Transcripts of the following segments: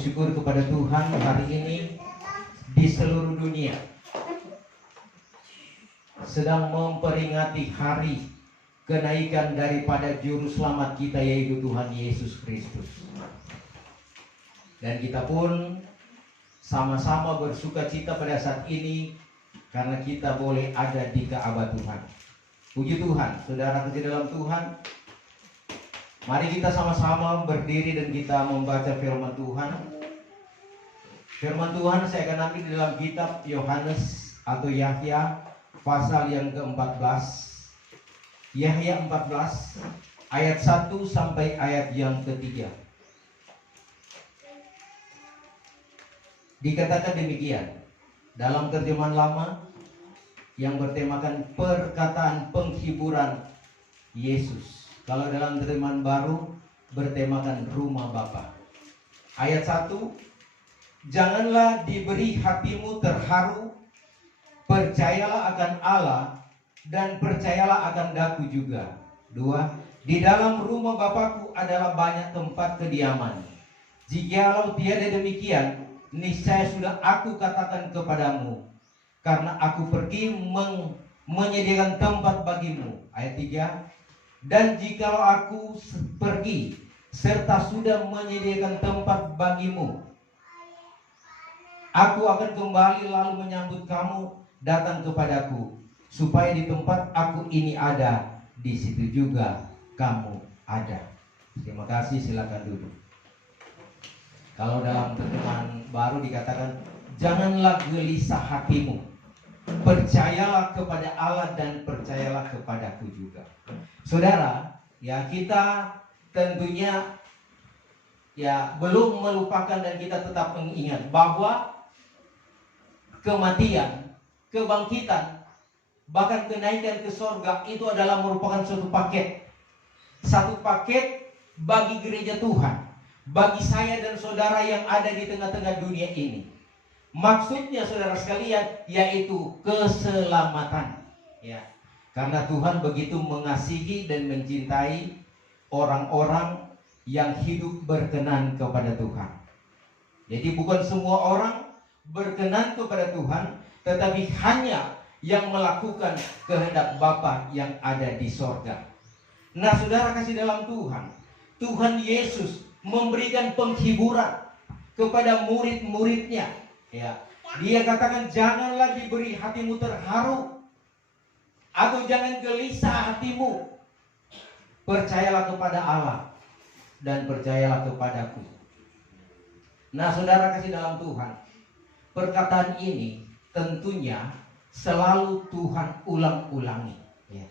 bersyukur kepada Tuhan hari ini di seluruh dunia sedang memperingati hari kenaikan daripada Juru Selamat kita, yaitu Tuhan Yesus Kristus. Dan kita pun sama-sama bersuka cita pada saat ini karena kita boleh ada di Ka'bah Tuhan. Puji Tuhan, saudara kasih dalam Tuhan. Mari kita sama-sama berdiri dan kita membaca firman Tuhan. Firman Tuhan saya akan ambil di dalam kitab Yohanes atau Yahya pasal yang ke-14. Yahya 14 ayat 1 sampai ayat yang ke-3. Dikatakan demikian dalam terjemahan lama yang bertemakan perkataan penghiburan Yesus. Kalau dalam terjemahan baru bertemakan rumah Bapa. Ayat 1, janganlah diberi hatimu terharu, percayalah akan Allah dan percayalah akan Daku juga. 2, di dalam rumah Bapakku adalah banyak tempat kediaman. Jikalau tiada demikian, niscaya sudah aku katakan kepadamu, karena aku pergi menyediakan tempat bagimu. Ayat 3, dan jikalau aku pergi serta sudah menyediakan tempat bagimu, aku akan kembali lalu menyambut kamu datang kepadaku, supaya di tempat aku ini ada, di situ juga kamu ada. Terima kasih, silakan duduk. Kalau dalam terjemahan baru dikatakan, janganlah gelisah hatimu, percayalah kepada Allah dan percayalah kepadaku juga. Saudara, ya kita tentunya ya belum melupakan dan kita tetap mengingat bahwa kematian, kebangkitan, bahkan kenaikan ke sorga itu adalah merupakan suatu paket. Satu paket bagi gereja Tuhan, bagi saya dan saudara yang ada di tengah-tengah dunia ini. Maksudnya saudara sekalian yaitu keselamatan. Ya, karena Tuhan begitu mengasihi dan mencintai orang-orang yang hidup berkenan kepada Tuhan. Jadi bukan semua orang berkenan kepada Tuhan, tetapi hanya yang melakukan kehendak Bapa yang ada di sorga. Nah saudara kasih dalam Tuhan, Tuhan Yesus memberikan penghiburan kepada murid-muridnya. Ya, dia katakan janganlah diberi hatimu terharu, atau jangan gelisah hatimu. Percayalah kepada Allah dan percayalah kepadaku. Nah saudara kasih dalam Tuhan, perkataan ini tentunya selalu Tuhan ulang-ulangi. Ya.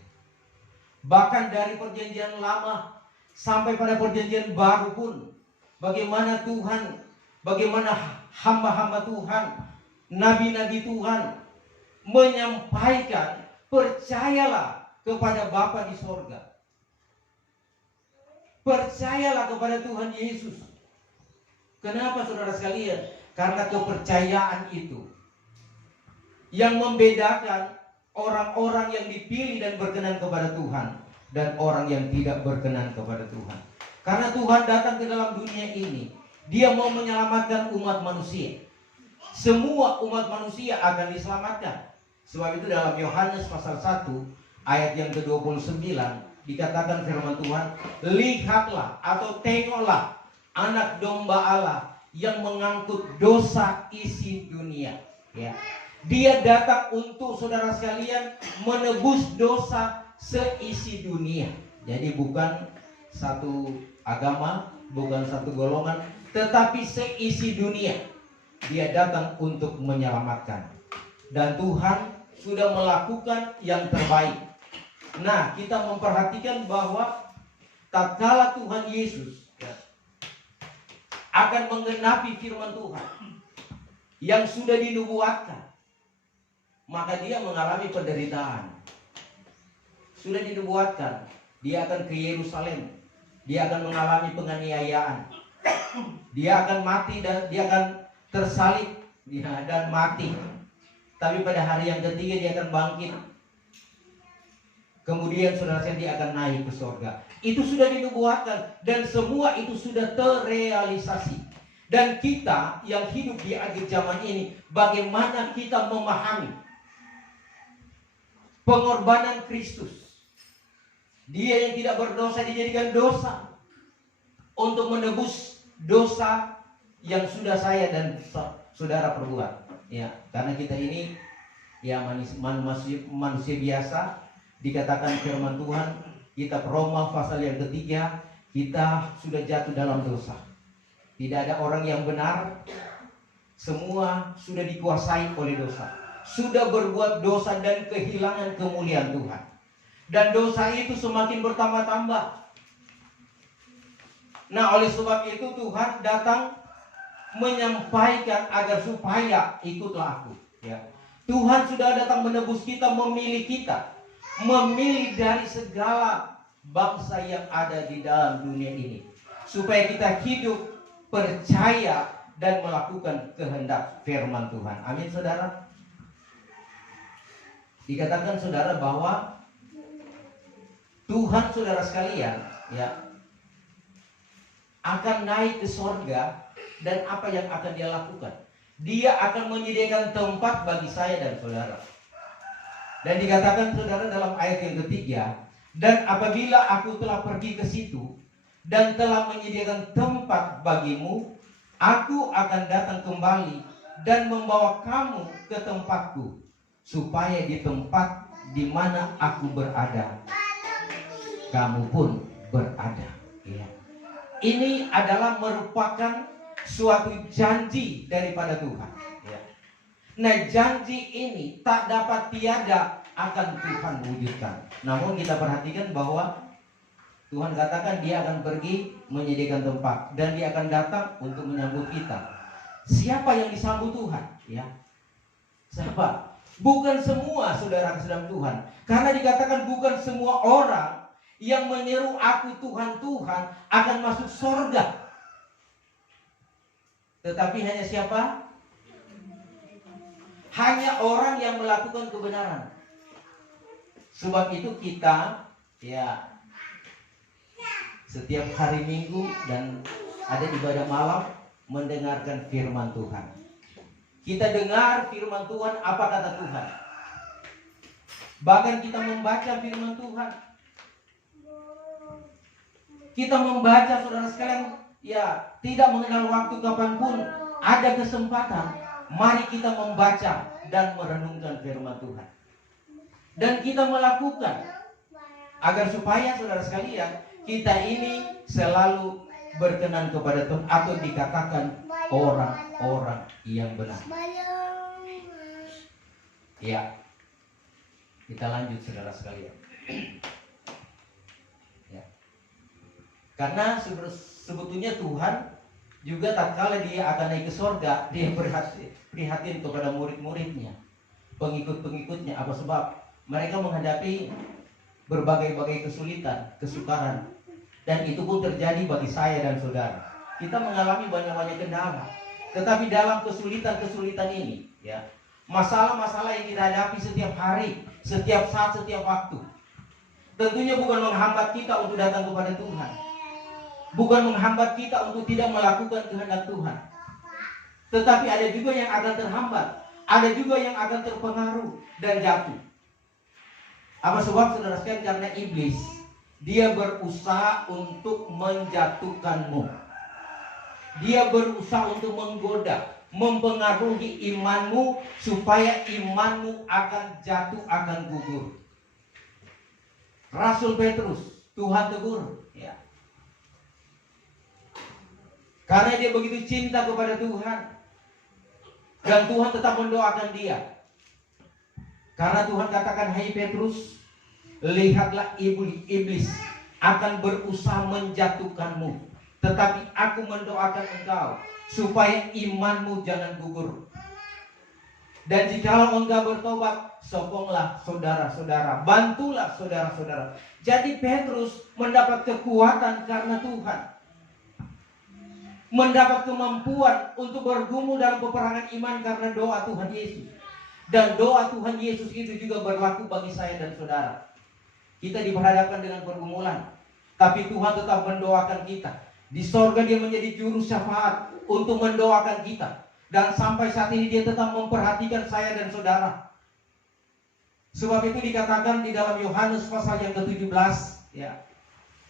Bahkan dari perjanjian lama sampai pada perjanjian baru pun, bagaimana Tuhan, bagaimana hamba-hamba Tuhan, nabi-nabi Tuhan menyampaikan, percayalah kepada Bapa di sorga. Percayalah kepada Tuhan Yesus. Kenapa saudara sekalian? Karena kepercayaan itu yang membedakan orang-orang yang dipilih dan berkenan kepada Tuhan dan orang yang tidak berkenan kepada Tuhan. Karena Tuhan datang ke dalam dunia ini, Dia mau menyelamatkan umat manusia. Semua umat manusia akan diselamatkan. Sebab itu dalam Yohanes pasal 1 ayat yang ke-29 dikatakan firman Tuhan, lihatlah atau tengoklah anak domba Allah yang mengangkut dosa isi dunia. Ya. Dia datang untuk saudara sekalian menebus dosa seisi dunia. Jadi bukan satu agama, bukan satu golongan, tetapi seisi dunia. Dia datang untuk menyelamatkan. Dan Tuhan sudah melakukan yang terbaik. Nah, kita memperhatikan bahwa tatkala Tuhan Yesus akan menggenapi firman Tuhan yang sudah dinubuatkan, maka Dia mengalami penderitaan. Sudah dinubuatkan, Dia akan ke Yerusalem, Dia akan mengalami penganiayaan, Dia akan mati dan Dia akan tersalib dan mati. Tapi pada hari yang ketiga Dia akan bangkit. Kemudian saudara saya, Dia akan naik ke surga. Itu sudah dinubuatkan dan semua itu sudah terrealisasi. Dan kita yang hidup di akhir zaman ini, bagaimana kita memahami pengorbanan Kristus. Dia yang tidak berdosa dijadikan dosa untuk menebus dosa yang sudah saya dan saudara perbuat. Ya, karena kita ini ya manusia biasa, dikatakan firman Tuhan, kita Roma pasal yang ketiga, kita sudah jatuh dalam dosa. Tidak ada orang yang benar, semua sudah dikuasai oleh dosa. Sudah berbuat dosa dan kehilangan kemuliaan Tuhan. Dan dosa itu semakin bertambah-tambah. Nah, oleh sebab itu Tuhan datang menyampaikan agar supaya ikutlah aku. Ya. Tuhan sudah datang menebus kita, memilih kita. Memilih dari segala bangsa yang ada di dalam dunia ini. Supaya kita hidup percaya dan melakukan kehendak firman Tuhan. Amin, saudara. Dikatakan saudara bahwa Tuhan, saudara sekalian, ya, akan naik ke sorga. Dan apa yang akan dia lakukan? Dia akan menyediakan tempat bagi saya dan saudara. Dan dikatakan saudara dalam ayat yang ketiga, dan apabila aku telah pergi ke situ dan telah menyediakan tempat bagimu, aku akan datang kembali dan membawa kamu ke tempatku, supaya di tempat di mana aku berada, kamu pun berada. Ya. Ini adalah merupakan suatu janji daripada Tuhan. Ya. Nah, janji ini tak dapat tiada akan Tuhan wujudkan. Namun kita perhatikan bahwa Tuhan katakan dia akan pergi menyediakan tempat dan dia akan datang untuk menyambut kita. Siapa yang disambut Tuhan? Ya, siapa? Bukan semua saudara kesedam Tuhan. Karena dikatakan bukan semua orang yang menyeru aku Tuhan, Tuhan akan masuk sorga. Tetapi hanya siapa? Hanya orang yang melakukan kebenaran. Sebab itu kita ya setiap hari Minggu dan ada ibadah malam mendengarkan firman Tuhan. Kita dengar firman Tuhan, apa kata Tuhan. Bahkan kita membaca firman Tuhan. Kita membaca, saudara sekalian, ya tidak mengenal waktu kapanpun ada kesempatan. Mari kita membaca dan merenungkan firman Tuhan. Dan kita melakukan agar supaya saudara sekalian kita ini selalu berkenan kepada Tuhan, atau dikatakan orang-orang yang benar. Ya, kita lanjut saudara sekalian. Ya. Karena sebetulnya Tuhan juga tatkala dia akan naik ke sorga, dia prihatin kepada murid-muridnya, pengikut-pengikutnya. Apa sebab? Mereka menghadapi berbagai-bagai kesulitan, kesukaran. Dan itu pun terjadi bagi saya dan saudara. Kita mengalami banyak-banyak kendala. Tetapi dalam kesulitan-kesulitan ini, ya, masalah-masalah yang kita hadapi setiap hari, setiap saat, setiap waktu, tentunya bukan menghambat kita untuk datang kepada Tuhan. Bukan menghambat kita untuk tidak melakukan kehendak Tuhan. Tetapi ada juga yang akan terhambat. Ada juga yang akan terpengaruh dan jatuh. Apa sebab saudara sekalian? Karena iblis, dia berusaha untuk menjatuhkanmu. Dia berusaha untuk menggoda, mempengaruhi imanmu, supaya imanmu akan jatuh, akan gugur. Rasul Petrus, Tuhan tegur, ya. Karena dia begitu cinta kepada Tuhan, dan Tuhan tetap mendoakan dia. Karena Tuhan katakan, hai Petrus, lihatlah iblis akan berusaha menjatuhkanmu, tetapi aku mendoakan engkau supaya imanmu jangan gugur. Dan jikalau engkau bertobat, sokonglah saudara-saudara, bantulah saudara-saudara. Jadi Petrus mendapat kekuatan karena Tuhan, mendapat kemampuan untuk bergumul dalam peperangan iman karena doa Tuhan Yesus. Dan doa Tuhan Yesus itu juga berlaku bagi saya dan saudara. Kita diperhadapkan dengan pergumulan, tapi Tuhan tetap mendoakan kita. Di sorga dia menjadi juru syafaat untuk mendoakan kita. Dan sampai saat ini dia tetap memperhatikan saya dan saudara. Sebab itu dikatakan di dalam Yohanes pasal yang ke-17, ya.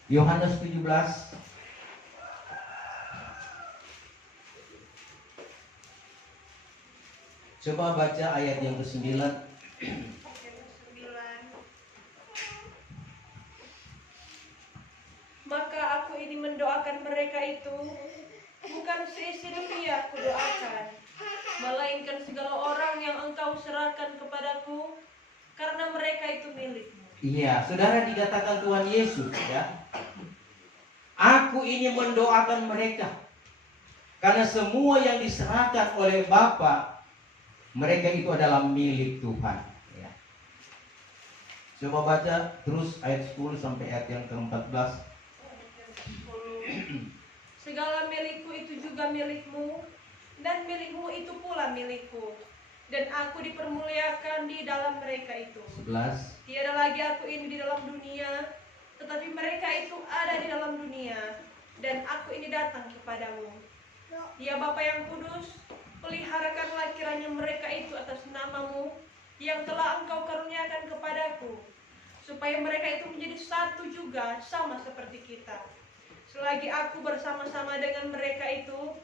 Yohanes 17. Coba baca ayat yang ke-9. Maka aku ini mendoakan mereka itu, bukan seisi dunia aku doakan, melainkan segala orang yang engkau serahkan kepadaku, karena mereka itu milikmu. Iya, saudara, dikatakan Tuhan Yesus, ya. Aku ini mendoakan mereka, karena semua yang diserahkan oleh Bapa, mereka itu adalah milik Tuhan. Ya. Coba baca terus ayat 10 sampai ayat yang ke-14. Segala milikku itu juga milikmu, dan milikmu itu pula milikku, dan aku dipermuliakan di dalam mereka itu. 11. Tiada lagi aku ini di dalam dunia, tetapi mereka itu ada di dalam dunia, dan aku ini datang kepadamu. Ya Bapa yang kudus, peliharakanlah kiranya mereka itu atas namamu yang telah engkau karuniakan kepadaku, supaya mereka itu menjadi satu juga sama seperti kita. Selagi aku bersama-sama dengan mereka itu,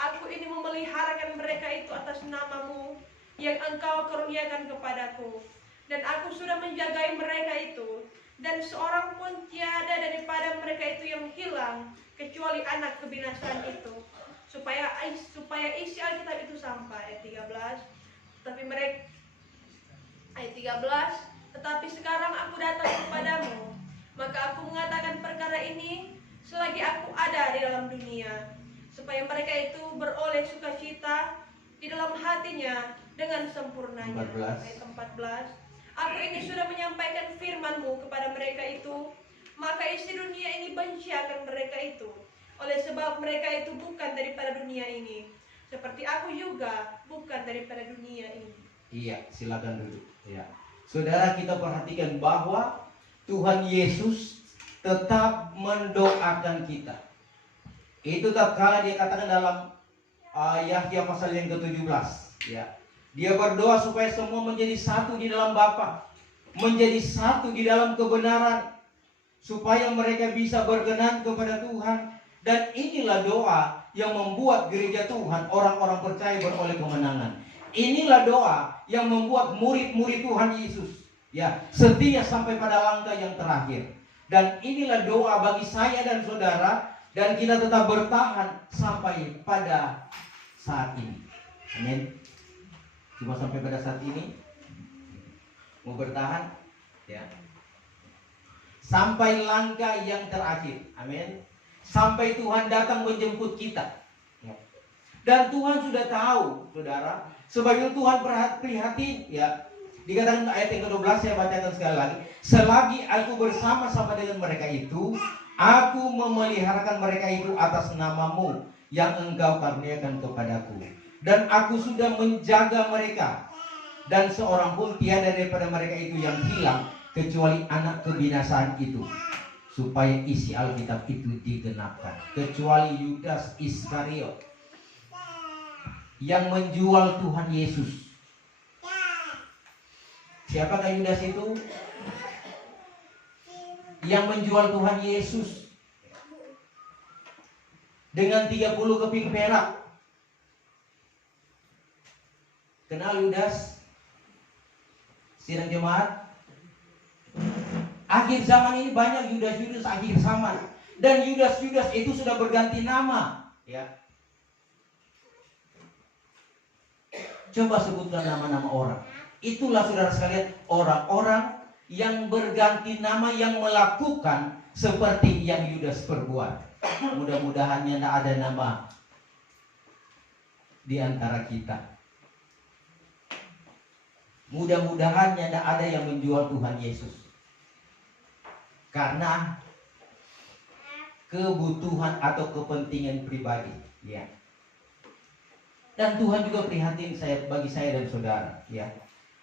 aku ini memeliharakan mereka itu atas namamu yang engkau karuniakan kepadaku. Dan aku sudah menjagai mereka itu, dan seorang pun tiada daripada mereka itu yang hilang, kecuali anak kebinasaan itu, supaya isi Alkitab itu sampai. Ayat 13. Ayat 13, tetapi sekarang aku datang kepadamu, maka aku mengatakan perkara ini selagi aku ada di dalam dunia, supaya mereka itu beroleh sukacita di dalam hatinya dengan sempurnanya. 14. Ayat 14. Aku ini sudah menyampaikan firman-Mu kepada mereka itu, maka isi dunia ini benci akan mereka itu, oleh sebab mereka itu bukan daripada dunia ini, seperti aku juga bukan daripada dunia ini. Iya, silakan duduk. Ya. Saudara, kita perhatikan bahwa Tuhan Yesus tetap mendoakan kita. Itu tatkala dia katakan dalam Yahya pasal yang ke-17, ya. Dia berdoa supaya semua menjadi satu di dalam Bapa, menjadi satu di dalam kebenaran, supaya mereka bisa berkenan kepada Tuhan. Dan inilah doa yang membuat gereja Tuhan, orang-orang percaya, beroleh kemenangan. Inilah doa yang membuat murid-murid Tuhan Yesus, ya, setia sampai pada langkah yang terakhir. Dan inilah doa bagi saya dan saudara, dan kita tetap bertahan sampai pada saat ini. Amin. Cuma sampai pada saat ini mau bertahan, ya, sampai langkah yang terakhir. Amin. Sampai Tuhan datang menjemput kita, ya. Dan Tuhan sudah tahu, saudara. Sebab itu Tuhan prihatin, ya. Dikatakan ayat yang ke-12, saya bacakan sekali lagi. Selagi aku bersama-sama dengan mereka itu, aku memeliharakan mereka itu atas namamu yang engkau karuniakan kepadaku. Dan aku sudah menjaga mereka, dan seorang pun tiada daripada mereka itu yang hilang, kecuali anak kebinasaan itu, supaya isi Alkitab itu digenapkan. Kecuali Yudas Iskariot yang menjual Tuhan Yesus. Siapakah Yudas itu? Yang menjual Tuhan Yesus dengan 30 keping perak. Kenal Yudas? Sidang jemaat. Akhir zaman ini banyak Yudas-Yudas akhir zaman. Dan Yudas-Yudas itu sudah berganti nama, ya. Coba sebutkan nama-nama orang. Itulah saudara sekalian, orang-orang yang berganti nama, yang melakukan seperti yang Yudas perbuat. Mudah-mudahan tidak ada nama di antara kita. Mudah-mudahan tidak ada yang menjual Tuhan Yesus karena kebutuhan atau kepentingan pribadi, ya. Dan Tuhan juga prihatin bagi saya dan saudara, ya.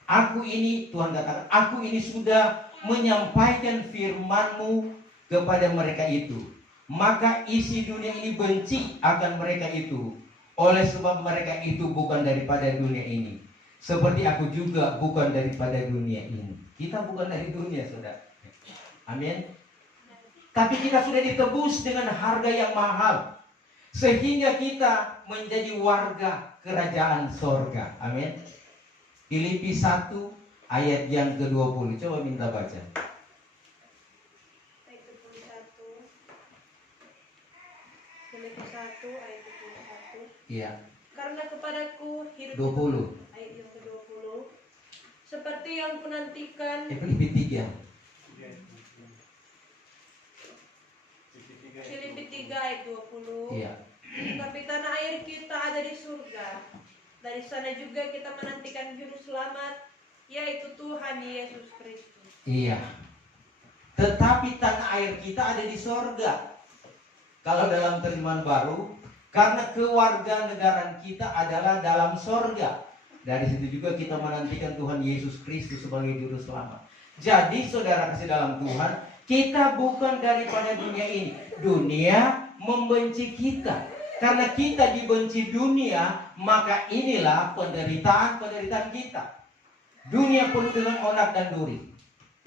Aku ini, Tuhan katakan, aku ini sudah menyampaikan firman-Mu kepada mereka itu, maka isi dunia ini benci akan mereka itu, oleh sebab mereka itu bukan daripada dunia ini, seperti aku juga bukan daripada dunia ini. Kita bukan dari dunia, saudara. Amin. Tapi kita sudah ditebus dengan harga yang mahal, sehingga kita menjadi warga kerajaan sorga. Amin. Filipi 1 ayat yang ke-20. Coba minta baca. Ayat 21. Filipi 1 ayat 21. Iya. Karena kepadaku hidup 20. ayat yang ke-20 seperti yang kunantikan. Filipi 3. Filipi 3 ayat 20. Iya. Tapi tanah air kita ada di surga. Dari sana juga kita menantikan juru selamat, yaitu Tuhan Yesus Kristus. Iya. Tetapi tanah air kita ada di sorga. Kalau dalam terjemahan baru, karena kewarganegaraan kita adalah dalam sorga. Dari situ juga kita menantikan Tuhan Yesus Kristus sebagai juru selamat. Jadi saudara kasih dalam Tuhan, kita bukan daripada dunia ini. Dunia membenci kita. Karena kita dibenci dunia, maka inilah penderitaan kita. Dunia penuh dengan onak dan duri.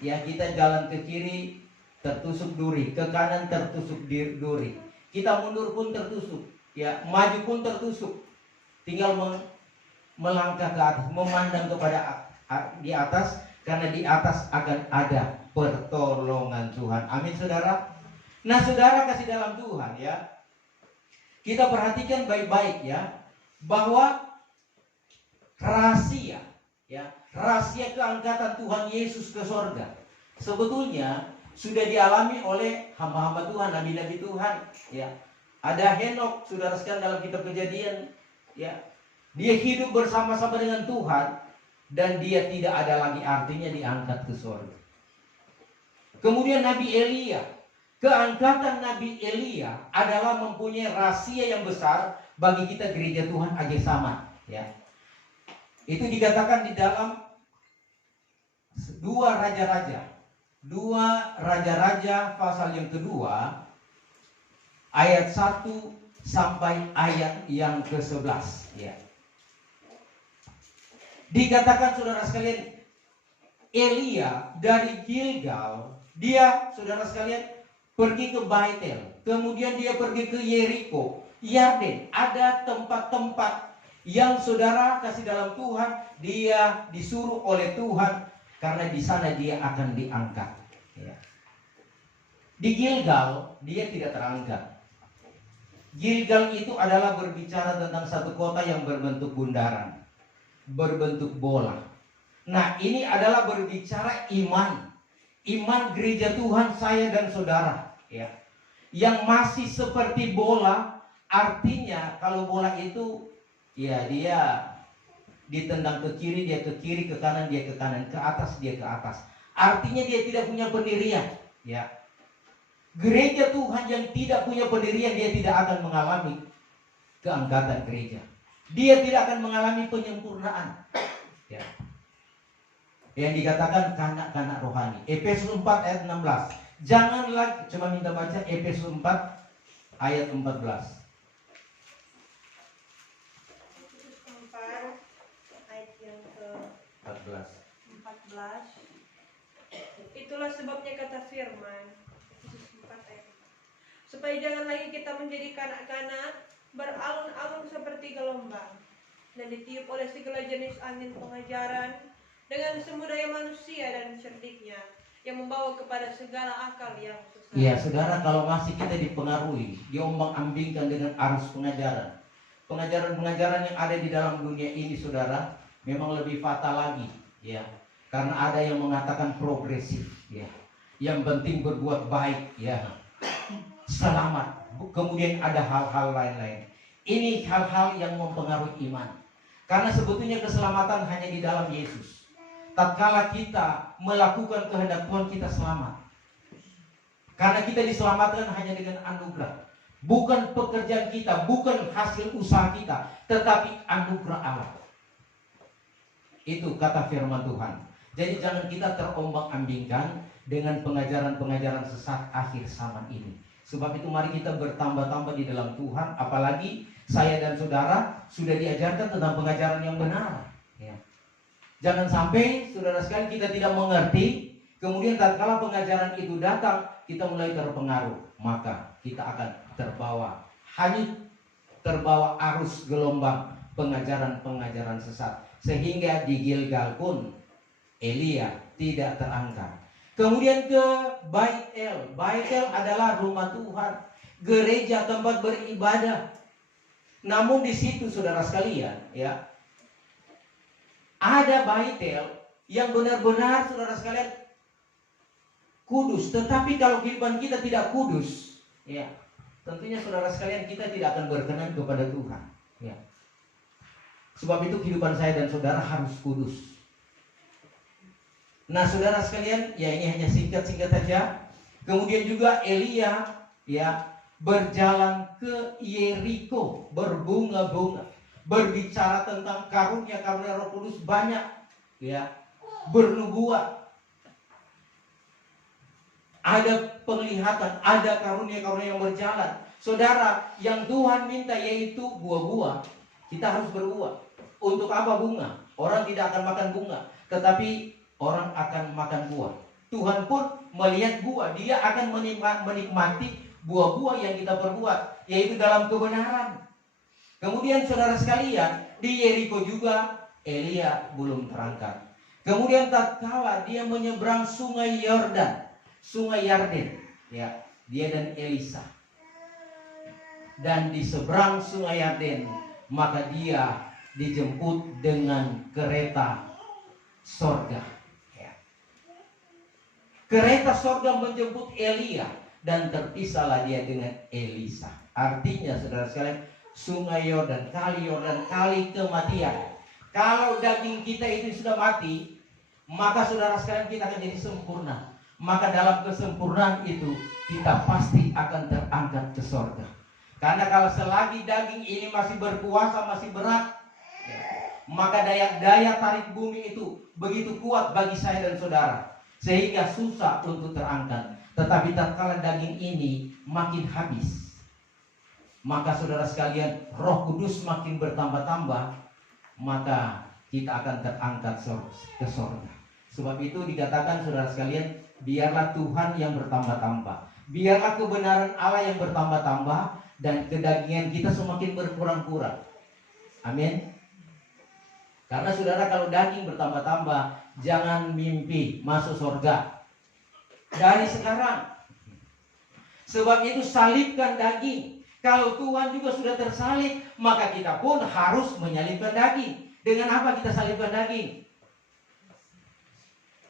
Ya, kita jalan ke kiri tertusuk duri, ke kanan tertusuk duri. Kita mundur pun tertusuk, ya, maju pun tertusuk. Tinggal melangkah ke atas, memandang kepada di atas, karena di atas akan ada pertolongan Tuhan. Amin, saudara. Nah, saudara kasih dalam Tuhan, ya. Kita perhatikan baik-baik, ya, bahwa rahasia keangkatan Tuhan Yesus ke sorga sebetulnya sudah dialami oleh hamba-hamba Tuhan, nabi-nabi Tuhan, ya. Ada Henok, saudara sekalian, dalam kitab Kejadian, ya. Dia hidup bersama-sama dengan Tuhan dan dia tidak ada lagi artinya diangkat ke sorga. Kemudian Nabi Elia, keangkatan Nabi Elia adalah mempunyai rahasia yang besar bagi kita gereja Tuhan Age Sama, ya. Itu dikatakan di dalam 2 Raja-Raja pasal yang kedua ayat 1 sampai ayat yang ke-11, ya. Dikatakan saudara sekalian, Elia dari Gilgal, dia saudara sekalian pergi ke Baitel, kemudian dia pergi ke Yeriko, Yarden. Ada tempat-tempat yang saudara kasih dalam Tuhan, dia disuruh oleh Tuhan karena di sana dia akan diangkat, ya. Di Gilgal dia tidak terangkat. Gilgal itu adalah berbicara tentang satu kota yang berbentuk bundaran, berbentuk bola. Nah, ini adalah berbicara iman gereja Tuhan, saya dan saudara, ya, yang masih seperti bola. Artinya kalau bola itu, ya, dia ditendang ke kiri, dia ke kiri, ke kanan, dia ke kanan, ke atas, dia ke atas. Artinya dia tidak punya pendirian, ya. Gereja Tuhan yang tidak punya pendirian, dia tidak akan mengalami keangkatan gereja. Dia tidak akan mengalami penyempurnaan, ya. Yang dikatakan kanak-kanak rohani. Efesus 4 ayat 16. Jangan lagi, coba minta baca Efesus 4 ayat 14. Itulah sebabnya kata firman Efesus 4 ayat 4. Supaya jangan lagi kita menjadi kanak-kanak beralun-alun seperti gelombang dan ditiup oleh segala jenis angin pengajaran dengan semu daya manusia dan cerdiknya yang membawa kepada segala akal yang sesat. Ya, saudara, kalau masih kita dipengaruhi, diombang-ambingkan dengan arus pengajaran yang ada di dalam dunia ini, saudara, memang lebih fatal lagi, ya. Karena ada yang mengatakan progresif, ya. Yang penting berbuat baik, ya. Selamat. Kemudian ada hal-hal lain-lain. Ini hal-hal yang mempengaruhi iman. Karena sebetulnya keselamatan hanya di dalam Yesus. Tatkala kita melakukan kehendak Tuhan, kita selamat. Karena kita diselamatkan hanya dengan anugerah. Bukan pekerjaan kita, bukan hasil usaha kita, tetapi anugerah Allah. Itu kata firman Tuhan. Jadi jangan kita terombang-ambingkan dengan pengajaran-pengajaran sesat akhir zaman ini. Sebab itu mari kita bertambah-tambah di dalam Tuhan. Apalagi saya dan saudara sudah diajarkan tentang pengajaran yang benar. Ya. Jangan sampai saudara sekalian kita tidak mengerti, kemudian tatkala pengajaran itu datang, kita mulai terpengaruh. Maka kita akan terbawa hanyut, terbawa arus gelombang pengajaran-pengajaran sesat. Sehingga di Gilgal pun Elia tidak terangkat. Kemudian ke Bait El. Bait El adalah rumah Tuhan, gereja tempat beribadah. Namun di situ saudara sekalian, ya, ada Bait El yang benar-benar saudara sekalian kudus. Tetapi kalau kehidupan kita tidak kudus, ya, tentunya saudara sekalian kita tidak akan berkenan kepada Tuhan. Ya. Sebab itu kehidupan saya dan saudara harus kudus. Nah, saudara sekalian, ya ini hanya singkat-singkat saja. Kemudian juga Elia, ya, berjalan ke Yeriko, berbunga-bunga, berbicara tentang karunia-karunia Roh Kudus banyak, ya, bernubuat. Ada penglihatan, ada karunia-karunia yang berjalan. Saudara, yang Tuhan minta yaitu buah-buah. Kita harus berbuah. Untuk apa bunga? Orang tidak akan makan bunga, tetapi orang akan makan buah. Tuhan pun melihat buah. Dia akan menikmati buah-buah yang kita perbuat, yaitu dalam kebenaran. Kemudian saudara sekalian, di Yeriko juga Elia belum terangkat. Kemudian tatkala dia menyeberang sungai Yordan, sungai Yarden, ya, dia dan Elisa. Dan di seberang sungai Yarden, maka dia dijemput dengan kereta sorga. Ya. Kereta sorga menjemput Elia dan terpisahlah dia dengan Elisa. Artinya saudara sekalian, sungai Yordan, kali kematian. Kalau daging kita itu sudah mati, maka saudara sekalian kita akan jadi sempurna. Maka dalam kesempurnaan itu kita pasti akan terangkat ke sorga. Karena kalau selagi daging ini masih berkuasa, masih berat, ya, maka daya tarik bumi itu begitu kuat bagi saya dan saudara, sehingga susah untuk terangkat. Tetapi tatkala daging ini makin habis, maka saudara sekalian, Roh Kudus makin bertambah-tambah, maka kita akan terangkat ke sorga. Sebab itu dikatakan saudara sekalian, biarlah Tuhan yang bertambah-tambah, biarlah kebenaran Allah yang bertambah-tambah, dan kedagingan kita semakin berkurang-kurang. Amin. Karena saudara, kalau daging bertambah-tambah, jangan mimpi masuk surga dari sekarang. Sebab itu salibkan daging. Kalau Tuhan juga sudah tersalib, maka kita pun harus menyalibkan daging. Dengan apa kita salibkan daging?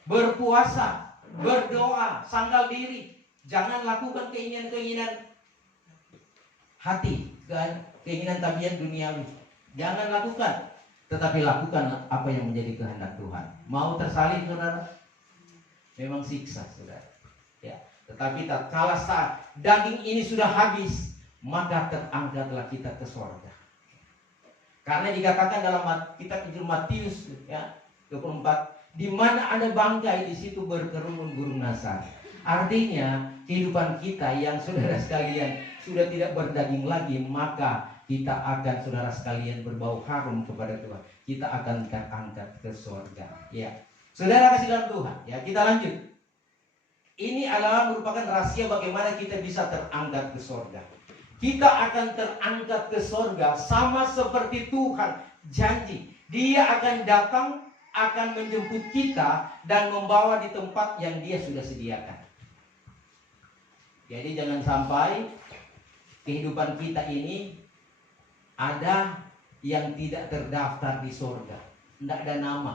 Berpuasa, berdoa, sangkal diri. Jangan lakukan keinginan-keinginan hati, keinginan tabiat duniawi. Jangan lakukan. Tetapi lakukan apa yang menjadi kehendak Tuhan. Mau tersalib saudara? Memang siksa saudara. Ya. Tetapi tatkala saat daging ini sudah habis, maka terangkatlah kita ke surga. Karena dikatakan dalam kitab Injil Matius, ya, 24, di mana ada bangkai, di situ berkerumun burung nasar. Artinya kehidupan kita yang saudara sekalian sudah tidak berdaging lagi, maka kita akan saudara sekalian berbau harum kepada Tuhan. Kita akan terangkat ke surga. Ya, saudara kasih dalam Tuhan. Ya, kita lanjut. Ini adalah merupakan rahasia bagaimana kita bisa terangkat ke surga. Kita akan terangkat ke surga sama seperti Tuhan janji. Dia akan datang, akan menjemput kita dan membawa di tempat yang Dia sudah sediakan. Jadi jangan sampai kehidupan kita ini ada yang tidak terdaftar di surga, tidak ada nama.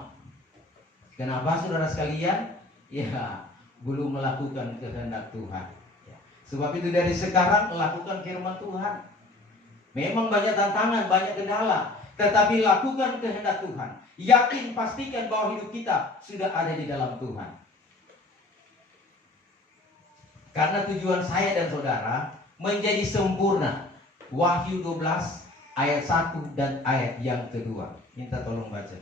Kenapa saudara sekalian? Ya, belum melakukan kehendak Tuhan. Ya. Sebab itu dari sekarang lakukan firman Tuhan. Memang banyak tantangan, banyak kendala, tetapi lakukan kehendak Tuhan. Yakin, pastikan bahwa hidup kita sudah ada di dalam Tuhan. Karena tujuan saya dan saudara menjadi sempurna. Wahyu 12 ayat 1 dan ayat yang kedua. Minta tolong baca.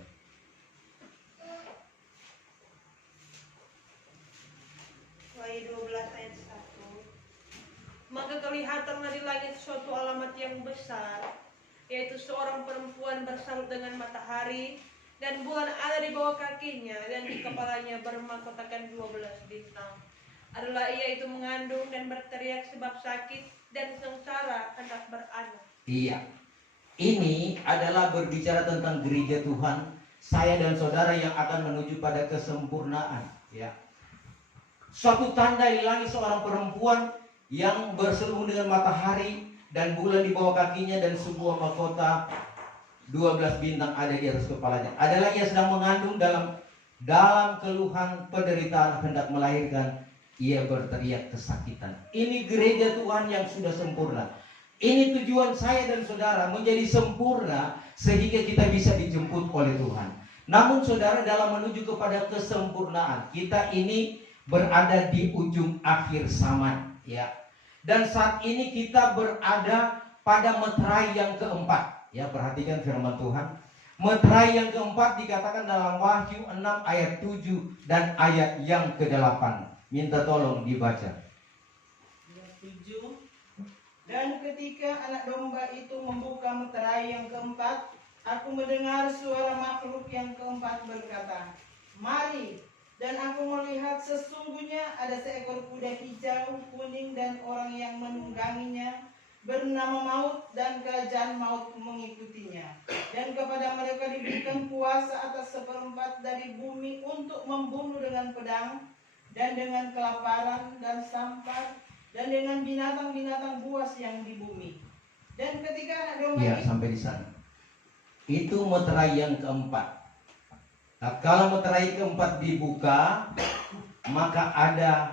Wahyu 12 ayat 1. Maka kelihatanlah di langit suatu alamat yang besar, yaitu seorang perempuan bersalut dengan matahari, dan bulan ada di bawah kakinya, dan di kepalanya bermahkotakan 12 bintang. Adalah ia itu mengandung dan berteriak sebab sakit dan sengsara hendak beranak. Iya. Ini adalah berbicara tentang gereja Tuhan, saya dan saudara yang akan menuju pada kesempurnaan, ya. Suatu tanda di langit seorang perempuan yang berseluruh dengan matahari dan bulan di bawah kakinya, dan sebuah mahkota 12 bintang ada di atas kepalanya. Adalah ia sedang mengandung dalam keluhan penderitaan hendak melahirkan, ia berteriak kesakitan. Ini gereja Tuhan yang sudah sempurna. Ini tujuan saya dan saudara, menjadi sempurna sehingga kita bisa dijemput oleh Tuhan. Namun saudara, dalam menuju kepada kesempurnaan, kita ini berada di ujung akhir zaman, ya. Dan saat ini kita berada pada meterai yang keempat, ya. Perhatikan firman Tuhan. Meterai yang keempat dikatakan dalam Wahyu 6 ayat 7 dan ayat yang ke-8. Minta tolong dibaca. Ayat 7. Dan ketika anak domba itu membuka meterai yang keempat, aku mendengar suara makhluk yang keempat berkata, "Mari." Dan aku melihat sesungguhnya ada seekor kuda hijau, kuning, dan orang yang menungganginya, bernama Maut, dan kerajaan maut mengikutinya. Dan kepada mereka diberikan kuasa atas seperempat dari bumi untuk membunuh dengan pedang, dan dengan kelaparan, dan sampar, dan dengan binatang-binatang buas yang di bumi. Dan ketika anak domba Ya, sampai di sana. Itu meterai yang keempat. Nah, kalau meterai keempat dibuka, maka ada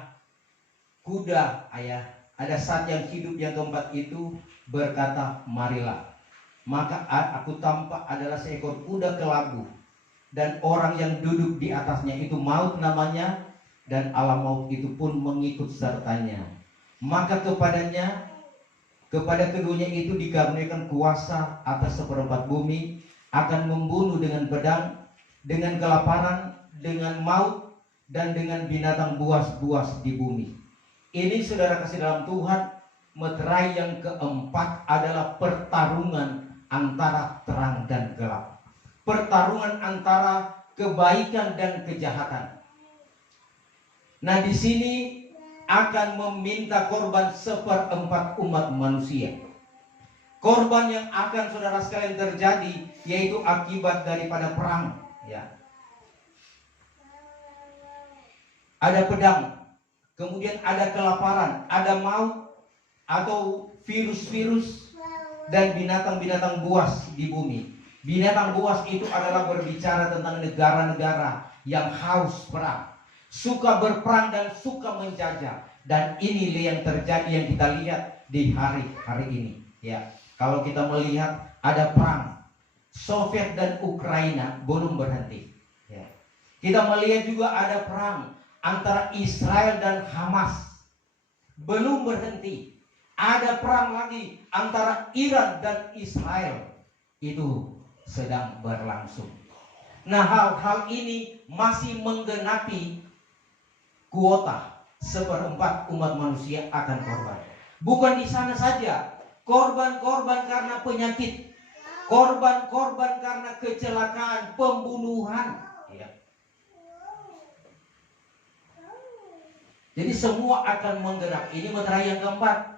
kuda, ada saat yang hidup yang keempat itu berkata, "Marilah." Maka aku tampak adalah seekor kuda kelabu, dan orang yang duduk di atasnya itu Maut namanya, dan alam maut itu pun mengikut sertanya. Maka kepada keduanya itu dikaruniakan kuasa atas seperempat bumi, akan membunuh dengan pedang, dengan kelaparan, dengan maut, dan dengan binatang buas-buas di bumi. Ini saudara kasih dalam Tuhan, meterai yang keempat adalah pertarungan antara terang dan gelap. Pertarungan antara kebaikan dan kejahatan. Nah, di sini akan meminta korban seperempat umat manusia. Korban yang akan saudara sekalian terjadi yaitu akibat daripada perang, ya. Ada pedang, kemudian ada kelaparan, ada maut atau virus-virus dan binatang-binatang buas di bumi. Binatang buas itu adalah berbicara tentang negara-negara yang haus perang, suka berperang dan suka menjajah. Dan ini yang terjadi yang kita lihat di hari-hari ini, ya. Kalau kita melihat ada perang Soviet dan Ukraina belum berhenti, ya. Kita melihat juga ada perang antara Israel dan Hamas belum berhenti. Ada perang lagi antara Iran dan Israel, itu sedang berlangsung. Nah, hal-hal ini masih menggenapi kuota seperempat umat manusia akan korban. Bukan di sana saja, korban-korban karena penyakit, korban-korban karena kecelakaan, pembunuhan, ya. Jadi semua akan menggerak. Ini meterai yang keempat.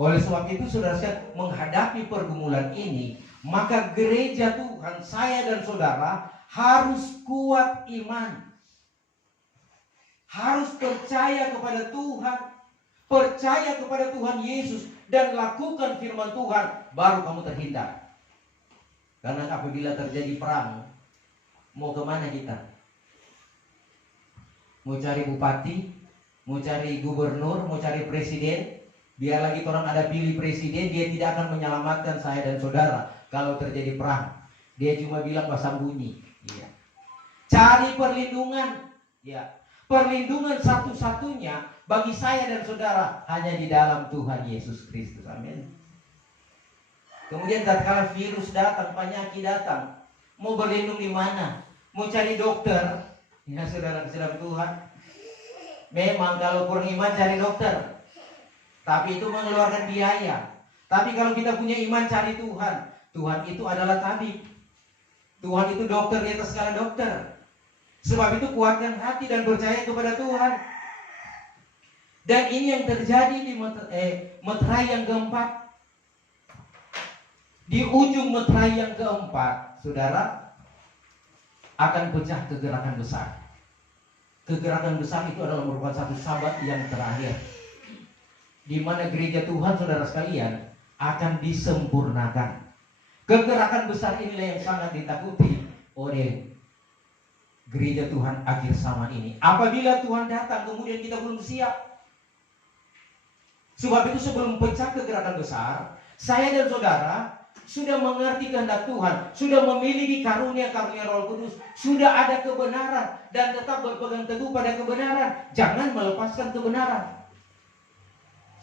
Oleh sebab itu saudara sekalian, menghadapi pergumulan ini, maka gereja Tuhan, saya dan saudara harus kuat iman. Harus percaya kepada Tuhan, percaya kepada Tuhan Yesus, dan lakukan firman Tuhan, baru kamu terhindar. Karena apabila terjadi perang, mau kemana kita? Mau cari bupati, mau cari gubernur, mau cari presiden. Biar lagi orang ada pilih presiden, dia tidak akan menyelamatkan saya dan saudara kalau terjadi perang. Dia cuma bilang pasang bunyi, ya. Cari perlindungan, ya. Perlindungan satu-satunya bagi saya dan saudara hanya di dalam Tuhan Yesus Kristus. Amin. Kemudian tatkala virus datang, penyakit datang, mau berlindung di mana? Mau cari dokter? Ya saudara, dalam Tuhan. Memang kalau kurang iman cari dokter. Tapi itu mengeluarkan biaya. Tapi kalau kita punya iman cari Tuhan, Tuhan itu adalah tabib. Tuhan itu dokter di atas segala dokter. Sebab itu kuatkan hati dan percaya kepada Tuhan. Dan ini yang terjadi di meterai yang keempat. Di ujung meterai yang keempat, saudara, akan pecah kegerakan besar. Kegerakan besar itu adalah merupakan satu sabat yang terakhir, di mana gereja Tuhan, saudara sekalian, akan disempurnakan. Kegerakan besar inilah yang sangat ditakuti oleh gereja Tuhan akhir zaman ini. Apabila Tuhan datang kemudian kita belum siap. Sebab itu sebelum pecah kegerakan besar, saya dan saudara sudah mengerti kehendak Tuhan, sudah memiliki karunia-karunia Roh Kudus, sudah ada kebenaran dan tetap berpegang teguh pada kebenaran. Jangan melepaskan kebenaran.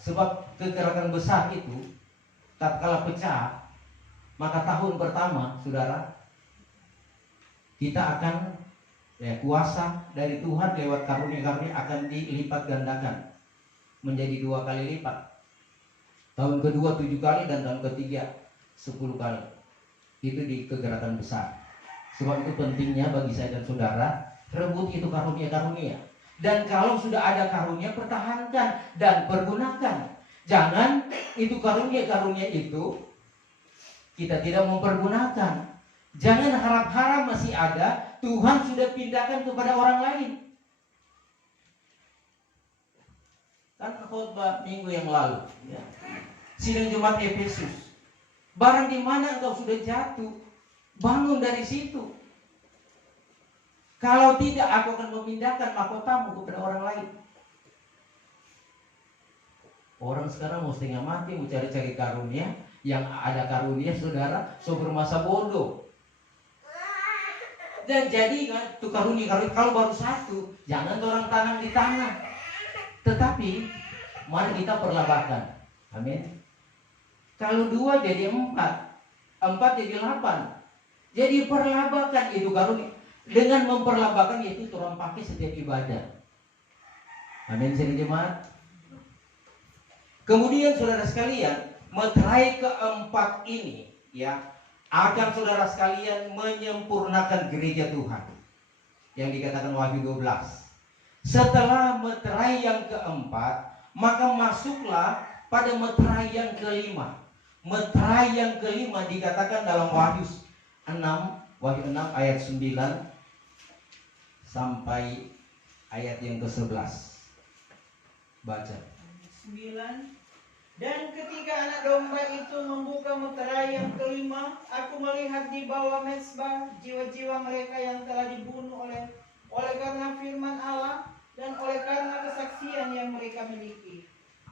Sebab kegerakan besar itu tatkala pecah, maka tahun pertama, saudara, kita akan kuasa dari Tuhan lewat karunia-karunia akan dilipat gandakan menjadi 2 kali lipat. Tahun kedua 7 kali dan tahun ketiga 10 kali. Itu di kegerakan besar. Sebab itu pentingnya bagi saya dan saudara rebut itu karunia-karunia. Dan kalau sudah ada karunia, pertahankan dan pergunakan. Jangan itu karunia-karunia itu kita tidak mempergunakan. Jangan harap-harap masih ada, Tuhan sudah pindahkan kepada orang lain. Kan khotbah minggu yang lalu, ya. Sidang Jumat Efesus. Barang di mana engkau sudah jatuh, bangun dari situ. Kalau tidak, aku akan memindahkan mahkotamu kepada orang lain. Orang sekarang mau setengah mati, mau cari-cari karunia. Yang ada karunia, saudara, so bermasa bodoh. Dan jadi kan, tuh karunia kalau baru satu, jangan orang tanam di tanah. Tetapi mari kita perlabakan. Amin. Kalau 2 jadi 4, 4 jadi 8. Jadi perlabakan itu karunia. Dengan memperlabakan yaitu orang pakai setiap ibadah. Amin, sering jemaat. Kemudian saudara sekalian, meterai keempat ini ya akan saudara sekalian menyempurnakan gereja Tuhan. Yang dikatakan Wahyu 12. Setelah meterai yang keempat, maka masuklah pada meterai yang kelima. Meterai yang kelima dikatakan dalam Wahyu 6 ayat 9 sampai ayat yang ke-11. Baca. 9. Dan ketika anak domba itu membuka meterai yang kelima, aku melihat di bawah mezbah jiwa-jiwa mereka yang telah dibunuh oleh karena firman Allah dan oleh karena kesaksian yang mereka miliki.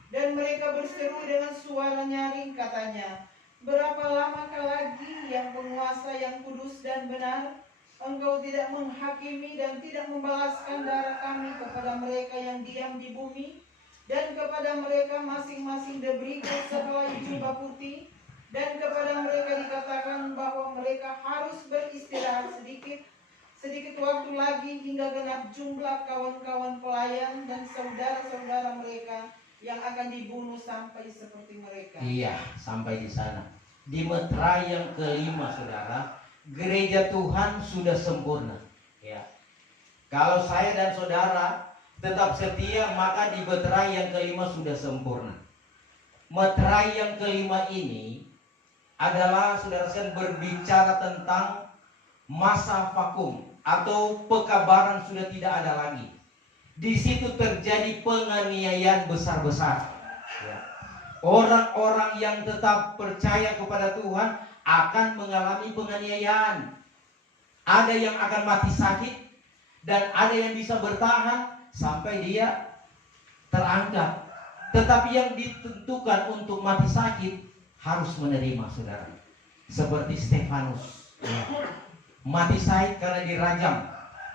Dan mereka berseru dengan suara nyaring, katanya, berapa lamakah lagi yang penguasa yang kudus dan benar, engkau tidak menghakimi dan tidak membalaskan darah kami kepada mereka yang diam di bumi, dan kepada mereka masing-masing diberikan sehelai jubah putih, dan kepada mereka dikatakan bahwa mereka harus beristirahat sedikit waktu lagi hingga genap jumlah kawan-kawan pelayan dan saudara-saudara mereka yang akan dibunuh sampai seperti mereka. Iya, sampai di sana. Di meterai yang kelima, saudara, gereja Tuhan sudah sempurna. Ya. Kalau saya dan saudara tetap setia, maka di meterai yang kelima sudah sempurna. Meterai yang kelima ini adalah saudara sekalian berbicara tentang masa vakum atau pekabaran sudah tidak ada lagi. Di situ terjadi penganiayaan besar-besar. Ya. Orang-orang yang tetap percaya kepada Tuhan akan mengalami penganiayaan. Ada yang akan mati sakit dan ada yang bisa bertahan sampai dia terangkat. Tetapi yang ditentukan untuk mati sakit harus menerima, saudara. Seperti Stefanus, ya. Mati sakit karena dirajam,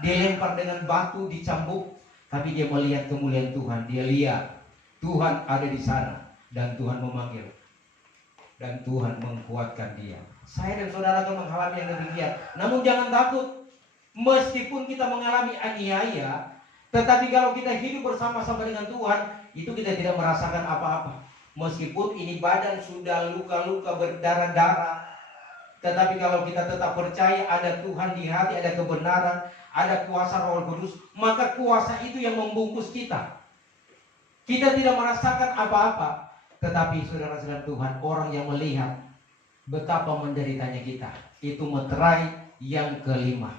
dilempar dengan batu, dicambuk, tapi dia melihat kemuliaan Tuhan. Dia lihat Tuhan ada di sana dan Tuhan memanggil dan Tuhan menguatkan dia. Saya dan saudara akan mengalami yang demikian. Namun jangan takut, meskipun kita mengalami aniaya, Tetapi kalau kita hidup bersama-sama dengan Tuhan, itu kita tidak merasakan apa-apa. Meskipun ini badan sudah luka-luka berdarah-darah, tetapi kalau kita tetap percaya ada Tuhan di hati, ada kebenaran, ada kuasa Roh Kudus, maka kuasa itu yang membungkus kita. Kita tidak merasakan apa-apa, tetapi saudara-saudara Tuhan, orang yang melihat betapa menderitanya kita, itu meterai yang kelima.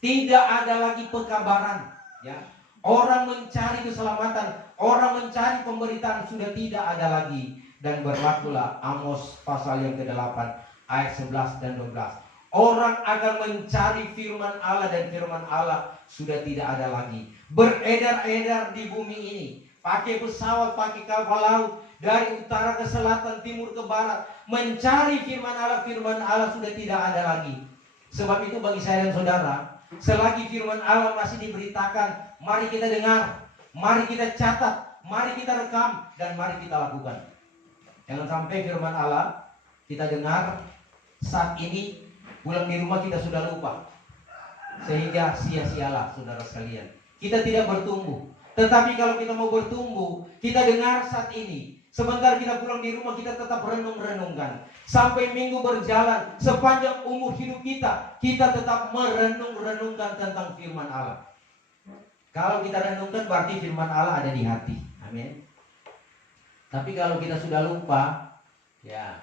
Tidak ada lagi pekabaran, ya. Orang mencari keselamatan, orang mencari pemberitaan sudah tidak ada lagi. Dan berlakulah Amos pasal yang ke-8 ayat 11 dan 12. Orang akan mencari firman Allah dan firman Allah sudah tidak ada lagi. Beredar-edar di bumi ini, pakai pesawat, pakai kapal laut, dari utara ke selatan, timur ke barat, mencari firman Allah sudah tidak ada lagi. Sebab itu bagi saya dan saudara, selagi firman Allah masih diberitakan, mari kita dengar, mari kita catat, mari kita rekam, dan mari kita lakukan. Jangan sampai firman Allah kita dengar saat ini, pulang di rumah kita sudah lupa, sehingga sia-sialah saudara sekalian. Kita tidak bertumbuh. Tetapi kalau kita mau bertumbuh, kita dengar saat ini, sebentar kita pulang di rumah, kita tetap renung-renungkan. Sampai minggu berjalan, sepanjang umur hidup kita, kita tetap merenung-renungkan tentang firman Allah. Kalau kita renungkan, berarti firman Allah ada di hati. Amin. Tapi kalau kita sudah lupa, ya,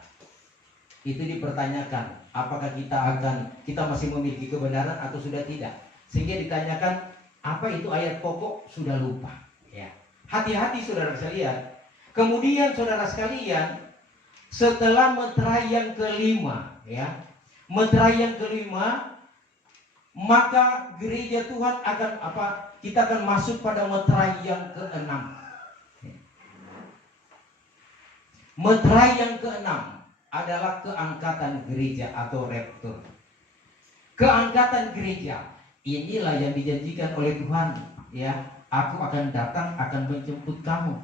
itu dipertanyakan, apakah kita masih memiliki kebenaran atau sudah tidak. Sehingga ditanyakan, apa itu ayat pokok, sudah lupa. Ya. Hati-hati saudara sekalian. Kemudian saudara sekalian, setelah meterai yang kelima, ya, meterai yang kelima, maka gereja Tuhan akan apa? Kita akan masuk pada meterai yang keenam. Meterai yang keenam adalah keangkatan gereja atau rapture. Keangkatan gereja inilah yang dijanjikan oleh Tuhan, ya. Aku akan datang, akan menjemput kamu.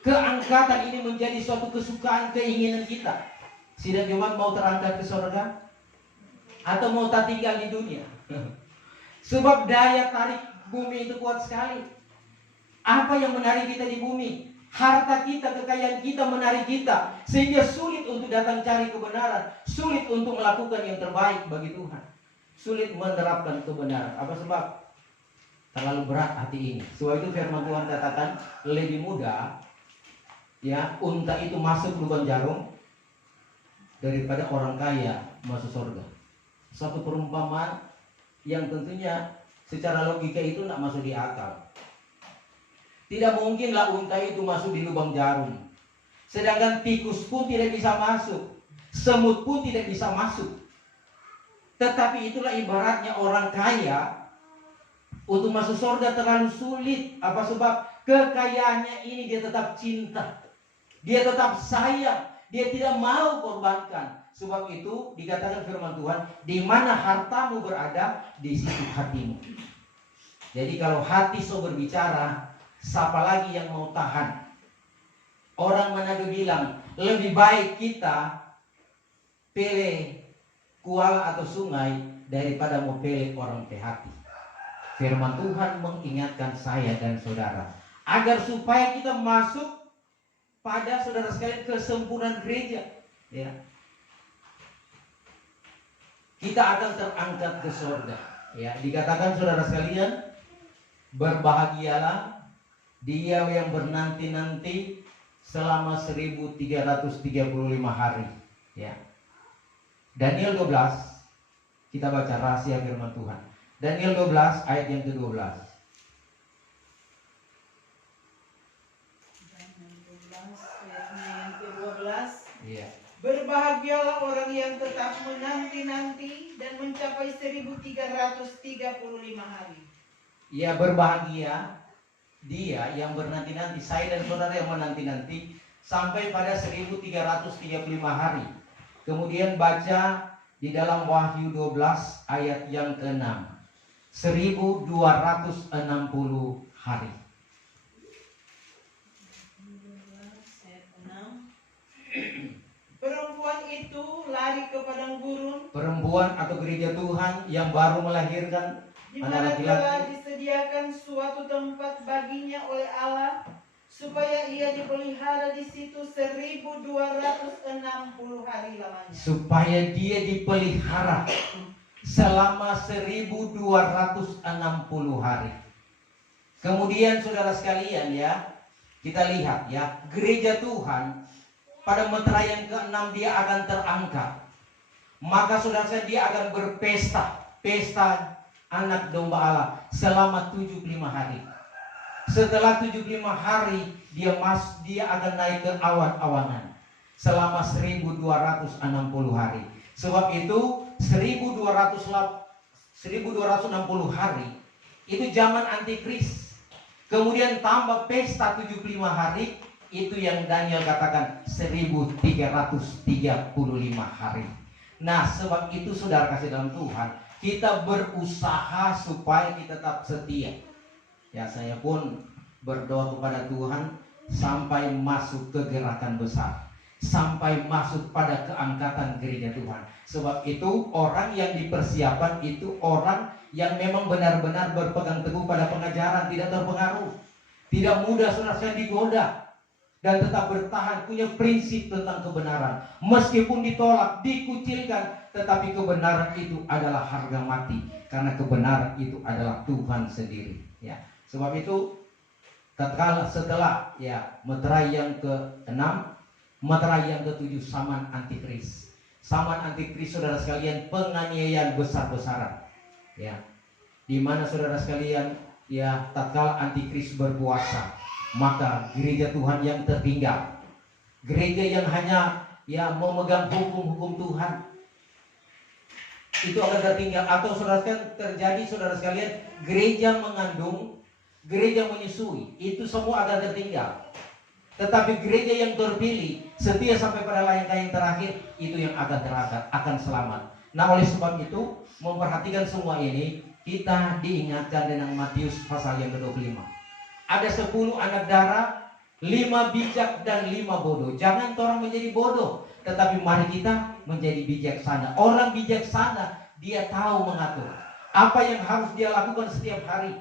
Keangkatan ini menjadi suatu kesukaan, keinginan kita. Sidang Jemaat mau terangkat ke surga atau mau tak tinggal di dunia? Sebab daya tarik bumi itu kuat sekali. Apa yang menarik kita di bumi? Harta kita, kekayaan kita menarik kita, sehingga sulit untuk datang cari kebenaran, sulit untuk melakukan yang terbaik bagi Tuhan, sulit menerapkan kebenaran. Apa sebab? Terlalu berat hati ini. Sebab itu firman Tuhan katakan, lebih mudah, ya, unta itu masuk lubang jarum daripada orang kaya masuk surga. Satu perumpamaan yang tentunya secara logika itu tidak masuk di akal. Tidak mungkinlah unta itu masuk di lubang jarum. Sedangkan tikus pun tidak bisa masuk, semut pun tidak bisa masuk. Tetapi itulah ibaratnya orang kaya untuk masuk surga terlalu sulit. Apa sebab? Kekayaannya ini dia tetap cinta, dia tetap sayang, dia tidak mau korbankan. Sebab itu dikatakan firman Tuhan, di mana hartamu berada, di situ hatimu. Jadi kalau hati so berbicara, siapa lagi yang mau tahan? Orang Manado bilang, lebih baik kita pilih kuala atau sungai daripada mau pilih orang hati. Firman Tuhan mengingatkan saya dan saudara, agar supaya kita masuk pada saudara sekalian kesempurnaan gereja, ya. Kita akan terangkat ke surga, ya. Dikatakan saudara sekalian, berbahagialah dia yang bernanti-nanti selama 1335 hari, ya. Daniel 12, kita baca rahasia firman Tuhan. Daniel 12 ayat yang ke-12. Iya. Berbahagialah orang yang tetap menanti-nanti dan mencapai 1335 hari. Ya, berbahagia dia yang bernanti-nanti, saya dan saudara yang menanti-nanti sampai pada 1335 hari. Kemudian baca di dalam Wahyu 12 ayat yang ke-6. 1260 hari. Perempuan itu lari ke padang gurun. Perempuan atau gereja Tuhan yang baru melahirkan Di anak mana telah laki-laki. disediakan suatu tempat baginya oleh Allah, supaya ia dipelihara di situ 1260 hari lamanya. Supaya dia dipelihara selama 1260 hari. Kemudian saudara sekalian ya, kita lihat ya, gereja Tuhan pada meterai yang ke-6 dia akan terangkat. Maka saudara sekalian dia akan berpesta, pesta anak domba Allah selama 75 hari. Setelah 75 hari dia akan naik ke awan-awanan selama 1260 hari. Sebab itu 1260 hari itu zaman antikris. Kemudian tambah pesta 75 hari, itu yang Daniel katakan 1335 hari. Nah, sebab itu saudara kasih dalam Tuhan, kita berusaha supaya kita tetap setia. Ya, saya pun berdoa kepada Tuhan sampai masuk ke gerakan besar, sampai masuk pada keangkatan gereja Tuhan. Sebab itu orang yang dipersiapkan itu orang yang memang benar-benar berpegang teguh pada pengajaran, tidak terpengaruh, tidak mudah saudara digoda, dan tetap bertahan, punya prinsip tentang kebenaran. Meskipun ditolak, dikucilkan, tetapi kebenaran itu adalah harga mati, karena kebenaran itu adalah Tuhan sendiri. Ya, sebab itu setelah ya meterai yang ke-6, meterai yang ke-7 zaman antikris. Zaman antikris saudara sekalian penganiayaan besar-besaran. Ya, di mana saudara sekalian ya tatkala antikris berkuasa, maka gereja Tuhan yang tertinggal, gereja yang hanya ya memegang hukum-hukum Tuhan, itu akan tertinggal. Atau saudara sekalian terjadi saudara sekalian gereja mengandung, gereja menyusui, itu semua akan tertinggal. Tetapi gereja yang terpilih, setia sampai pada langkah yang terakhir, itu yang akan terangkat, akan selamat. Nah, oleh sebab itu, memperhatikan semua ini, kita diingatkan dengan Matius pasal yang ke-25. Ada 10 anak darah, 5 bijak dan 5 bodoh. Jangan orang menjadi bodoh, tetapi mari kita menjadi bijaksana. Orang bijaksana, dia tahu mengatur apa yang harus dia lakukan setiap hari.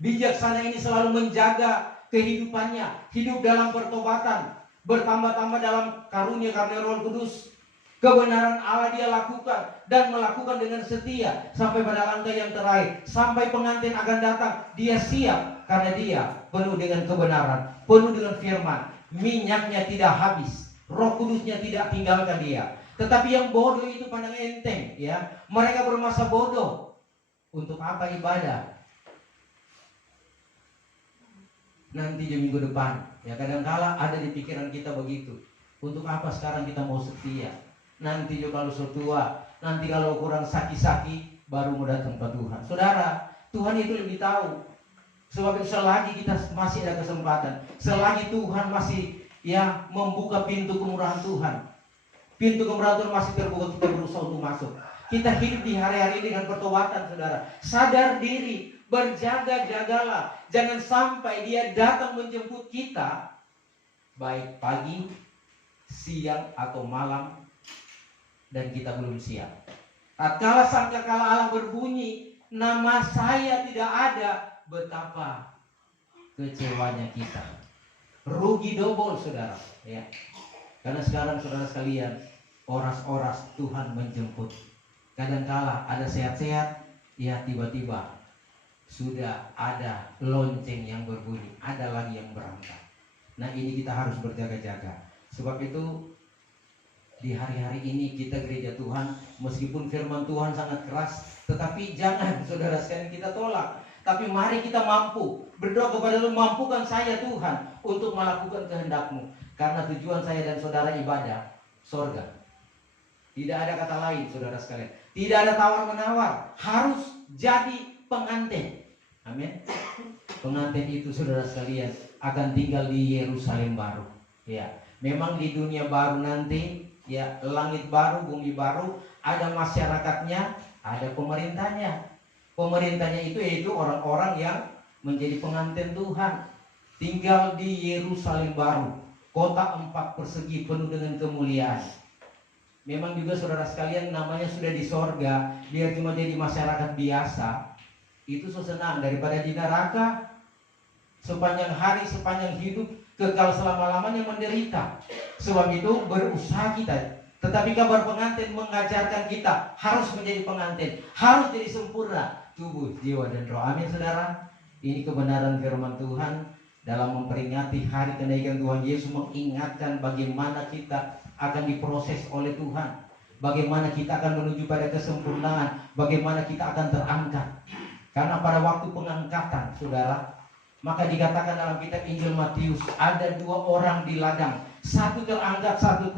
Bijaksana ini selalu menjaga kehidupannya, hidup dalam pertobatan, bertambah-tambah dalam karunia-karunia Roh Kudus. Kebenaran Allah dia lakukan dan melakukan dengan setia sampai pada langkah yang terakhir, sampai pengantin akan datang. Dia siap karena dia penuh dengan kebenaran, penuh dengan firman. Minyaknya tidak habis, Roh Kudusnya tidak tinggalkan dia. Tetapi yang bodoh itu pandang enteng, ya. Mereka bermasa bodoh. Untuk apa ibadah? Nanti di minggu depan, ya kadangkala ada di pikiran kita begitu. Untuk apa sekarang kita mau setia? Nanti juga kalau setua, nanti kalau kurang sakit-sakit, baru mau datang ke Tuhan. Saudara, Tuhan itu lebih tahu. Sebab itu selagi kita masih ada kesempatan, selagi Tuhan masih ya membuka pintu kemurahan Tuhan, pintu kemurahan Tuhan masih terbuka, kita berusaha untuk masuk. Kita hidup di hari-hari dengan pertobatan, saudara. Sadar diri, berjaga-jagalah. Jangan sampai dia datang menjemput kita, baik pagi, siang atau malam, dan kita belum siap. Tatkala sangkakala Allah berbunyi, nama saya tidak ada, betapa kecewanya kita. Rugi double, saudara. Ya. Karena sekarang saudara sekalian, oras-oras Tuhan menjemput. Kadangkala ada sehat-sehat, ya tiba-tiba sudah ada lonceng yang berbunyi, ada lagi yang berangkat. Nah, ini kita harus berjaga-jaga. Sebab itu di hari-hari ini kita gereja Tuhan, meskipun firman Tuhan sangat keras, tetapi jangan saudara sekalian kita tolak. Tapi mari kita mampu berdoa kepada Tuhan, mampukan saya Tuhan untuk melakukan kehendak-Mu. Karena tujuan saya dan saudara ibadah sorga. Tidak ada kata lain saudara sekalian. Tidak ada tawar-menawar, harus jadi pengantin. Amin. Pengantin itu saudara sekalian akan tinggal di Yerusalem baru. Ya, memang di dunia baru nanti, ya langit baru, bumi baru, ada masyarakatnya, ada pemerintahnya. Pemerintahnya itu yaitu orang-orang yang menjadi pengantin Tuhan, tinggal di Yerusalem baru, kota 4 persegi penuh dengan kemuliaan. Memang juga saudara sekalian namanya sudah di sorga, dia cuma jadi masyarakat biasa, itu senang daripada di neraka sepanjang hari, sepanjang hidup, kekal selama-lamanya menderita. Sebab itu berusaha kita. Tetapi kabar pengantin mengajarkan kita harus menjadi pengantin, harus jadi sempurna tubuh, jiwa, dan roh. Amin, saudara. Ini kebenaran firman Tuhan dalam memperingati hari kenaikan Tuhan Yesus, mengingatkan bagaimana kita akan diproses oleh Tuhan, bagaimana kita akan menuju pada kesempurnaan, bagaimana kita akan terangkat. Karena pada waktu pengangkatan, saudara, maka dikatakan dalam kitab Injil Matius, ada 2 orang di ladang, satu terangkat, satu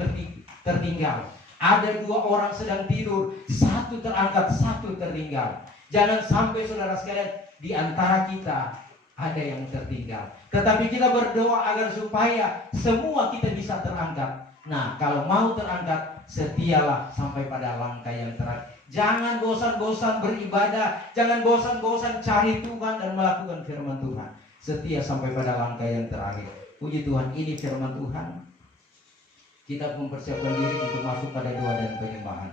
tertinggal. Ada 2 orang sedang tidur, satu terangkat, satu tertinggal. Jangan sampai saudara sekalian, di antara kita ada yang tertinggal. Tetapi kita berdoa agar supaya semua kita bisa terangkat. Nah, kalau mau terangkat, setialah sampai pada langkah yang terakhir. Jangan bosan-bosan beribadah, jangan bosan-bosan cari Tuhan dan melakukan firman Tuhan. Setia sampai pada langkah yang terakhir. Puji Tuhan, ini firman Tuhan. Kita mempersiapkan diri untuk masuk pada doa dan penyembahan.